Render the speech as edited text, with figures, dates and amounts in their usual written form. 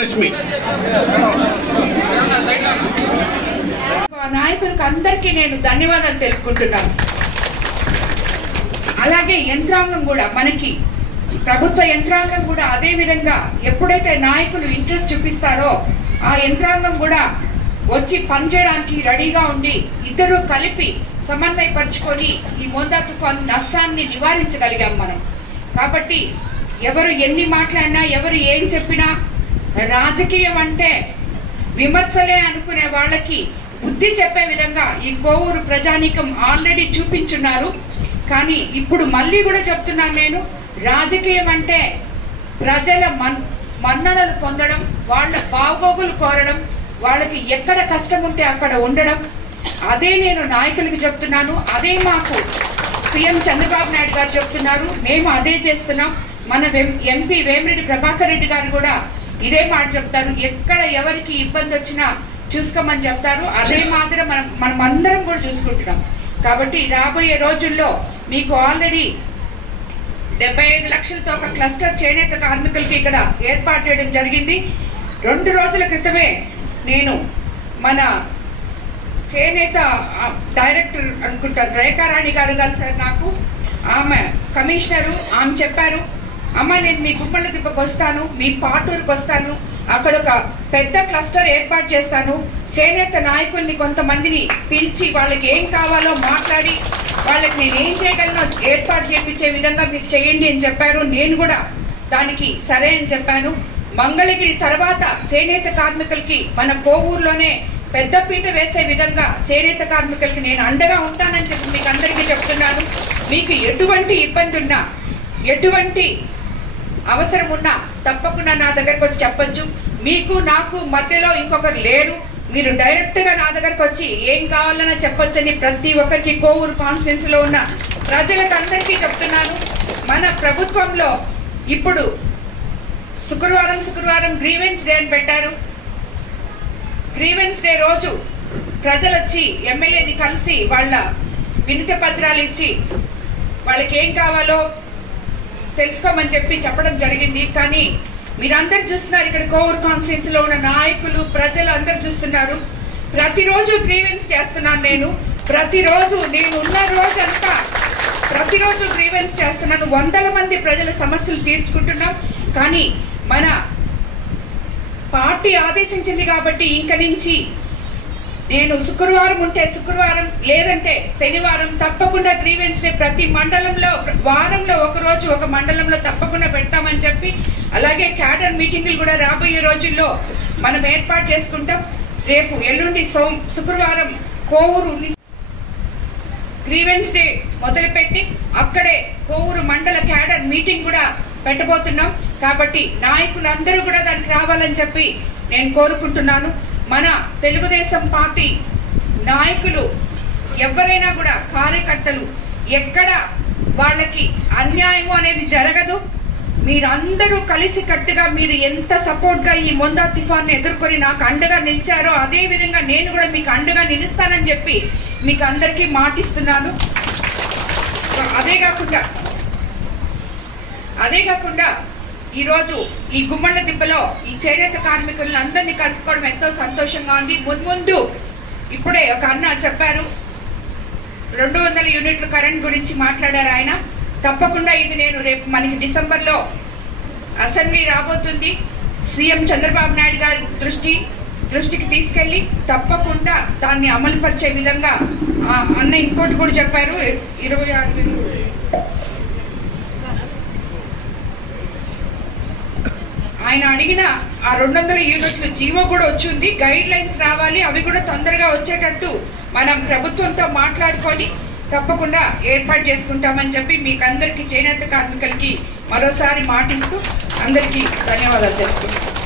లక్ష్మి నాయకులకు అందరికీ నేను ధన్యవాదాలు తెలుపుకుంటున్నాను. అలాగే యంత్రాంగం కూడా, మనకి ప్రభుత్వ యంత్రాంగం కూడా అదే విధంగా ఎప్పుడైతే నాయకులు ఇంట్రెస్ట్ చూపిస్తారో ఆ యంత్రాంగం కూడా వచ్చి పనిచేయడానికి రెడీగా ఉండి ఇద్దరు కలిపి సమన్వయపరుచుకొని ఈ మోందా తుఫాను నష్టాన్ని నివారించగలిగాం మనం. కాబట్టి ఎవరు ఎన్ని మాట్లాడినా, ఎవరు ఏం చెప్పినా, రాజకీయం అంటే విమర్శలే అనుకునే వాళ్ళకి బుద్ధి చెప్పే విధంగా ఈ కోవూరు ప్రజానీకం ఆల్రెడీ చూపించున్నారు. కానీ ఇప్పుడు మళ్ళీ కూడా చెప్తున్నాను, నేను రాజకీయం అంటే ప్రజల మన్ననలు పొందడం, వాళ్ళ బాగోగులు కోరడం, వాళ్ళకి ఎక్కడ కష్టం ఉంటే అక్కడ ఉండడం. అదే నేను నాయకులకు చెప్తున్నాను, అదే మాకు సీఎం చంద్రబాబు నాయుడు గారు చెప్తున్నారు, మేము అదే చేస్తున్నాం. మన ఎంపీ వేమిరెడ్డి ప్రభాకర్ రెడ్డి గారు కూడా ఇదే మాట చెప్తారు. ఎక్కడ ఎవరికి ఇబ్బంది వచ్చినా చూసుకోమని చెప్తారు. అదే మాదిరి మనం అందరం కూడా చూసుకుంటున్నాం. కాబట్టి రాబోయే రోజుల్లో మీకు ఆల్రెడీ 75 లక్షలతో ఒక క్లస్టర్ చేనేత కార్మికులకి ఇక్కడ ఏర్పాటు చేయడం జరిగింది. 2 రోజుల క్రితమే నేను మన చేనేత డైరెక్టర్ అనుకుంటా రేఖారాణి గారు కలిసారు నాకు. ఆమె కమిషనరు, ఆమె చెప్పారు, అమ్మ నేను మీ గుమ్మళ్ళ దిబ్బకు వస్తాను, మీ పాటూరుకు వస్తాను, అక్కడ ఒక పెద్ద క్లస్టర్ ఏర్పాటు చేస్తాను, చేనేత నాయకుల్ని కొంతమందిని పిలిచి వాళ్ళకి ఏం కావాలో మాట్లాడి వాళ్ళకి నేను ఏం చేయగలనో ఏర్పాటు చేయించే విధంగా మీకు చేయండి అని చెప్పారు. నేను కూడా దానికి సరే అని చెప్పాను. మంగళగిరి తర్వాత చేనేత కార్మికులకి మన కోవూరులోనే పెద్దపీట వేసే విధంగా చేనేత కార్మికులకి నేను అండగా ఉంటానని చెప్పి మీకు అందరికీ చెప్తున్నాను. మీకు ఎటువంటి ఇబ్బంది ఉన్నా, ఎటువంటి అవసరం ఉన్నా తప్పకుండా నా దగ్గరకు వచ్చి చెప్పొచ్చు. మీకు నాకు మధ్యలో ఇంకొకరు లేరు. మీరు డైరెక్ట్ గా నా దగ్గరకు వచ్చి ఏం కావాలన్నా చెప్పొచ్చని ప్రతి ఒక్కరికి కోవూరు కాన్స్టిట్యున్సీ లో ఉన్న ప్రజలకు అందరికీ చెప్తున్నాను. మన ప్రభుత్వంలో ఇప్పుడు శుక్రవారం గ్రీవెన్స్ డే అని పెట్టారు. గ్రీవెన్స్ డే రోజు ప్రజలు వచ్చి ఎమ్మెల్యేని కలిసి వాళ్ళ వినతి పత్రాలు ఇచ్చి వాళ్ళకి ఏం కావాలో తెలుసుకోమని చెప్పి చెప్పడం జరిగింది. కానీ మీరందరూ చూస్తున్నారు, ఇక్కడ కోవూరు కాన్స్టిట్యున్సీలో ఉన్న నాయకులు, ప్రజలు అందరూ చూస్తున్నారు. ప్రతిరోజు గ్రీవెన్స్ చేస్తున్నాను నేను. ప్రతిరోజు నేను ఉన్న రోజంతా ప్రతిరోజు గ్రీవెన్స్ చేస్తున్నాను. 100 మంది ప్రజల సమస్యలు తీర్చుకుంటున్నాం. కానీ మన పార్టీ ఆదేశించింది కాబట్టి ఇంక నుంచి నేను శుక్రవారం ఉంటే శుక్రవారం, లేదంటే శనివారం తప్పకుండా గ్రీవెన్స్ డే ప్రతి మండలంలో వారంలో ఒక రోజు ఒక మండలంలో తప్పకుండా పెడతామని చెప్పి, అలాగే క్యాడర్ మీటింగులు కూడా రాబోయే రోజుల్లో మనం ఏర్పాటు చేసుకుంటాం. రేపు ఎల్లుండి శుక్రవారం కోవూరు గ్రీవెన్స్ డే మొదలుపెట్టి అక్కడే కోవూరు మండల క్యాడర్ మీటింగ్ కూడా పెట్టబోతున్నాం. కాబట్టి నాయకులందరూ కూడా దానికి రావాలని చెప్పి నేను కోరుకుంటున్నాను. మన తెలుగుదేశం పార్టీ నాయకులు ఎవరైనా కూడా, కార్యకర్తలు ఎక్కడ వాళ్ళకి అన్యాయము అనేది జరగదు. మీరందరూ కలిసి కట్టుగా మీరు ఎంత సపోర్ట్ గా ఈ మోందా తుఫాన్ని ఎదుర్కొని నాకు అండగా నిలిచారో అదే విధంగా నేను కూడా మీకు అండగా నిలుస్తానని చెప్పి మీకు అందరికీ మాటిస్తున్నాను. అదే కాకుండా ఈరోజు ఈ గుమ్మళ్ళ దిబ్బలో ఈ చేనేత కార్మికులను అందరినీ కలుసుకోవడం ఎంతో సంతోషంగా ఉంది. ముందు ఇప్పుడే ఒక అన్న చెప్పారు, 200 యూనిట్ల కరెంట్ గురించి మాట్లాడారు ఆయన. తప్పకుండా ఇది నేను రేపు మనకి డిసెంబర్లో అసెంబ్లీ రాబోతుంది. సీఎం చంద్రబాబు నాయుడు గారి దృష్టికి తీసుకెళ్లి తప్పకుండా దాన్ని అమలు పరిచే విధంగా అన్న ఇంకోటి కూడా చెప్పారు, 26,000 ఆయన అడిగిన ఆ 200 యూనిట్లు జీవో కూడా వచ్చింది. గైడ్ లైన్స్ రావాలి, అవి కూడా తొందరగా వచ్చేటట్టు మనం ప్రభుత్వంతో మాట్లాడుకొని తప్పకుండా ఏర్పాటు చేసుకుంటామని చెప్పి మీకు అందరికీ, చేనేత కార్మికులకి మరోసారి మాటిస్తూ అందరికీ ధన్యవాదాలు తెలుపుతున్నాను.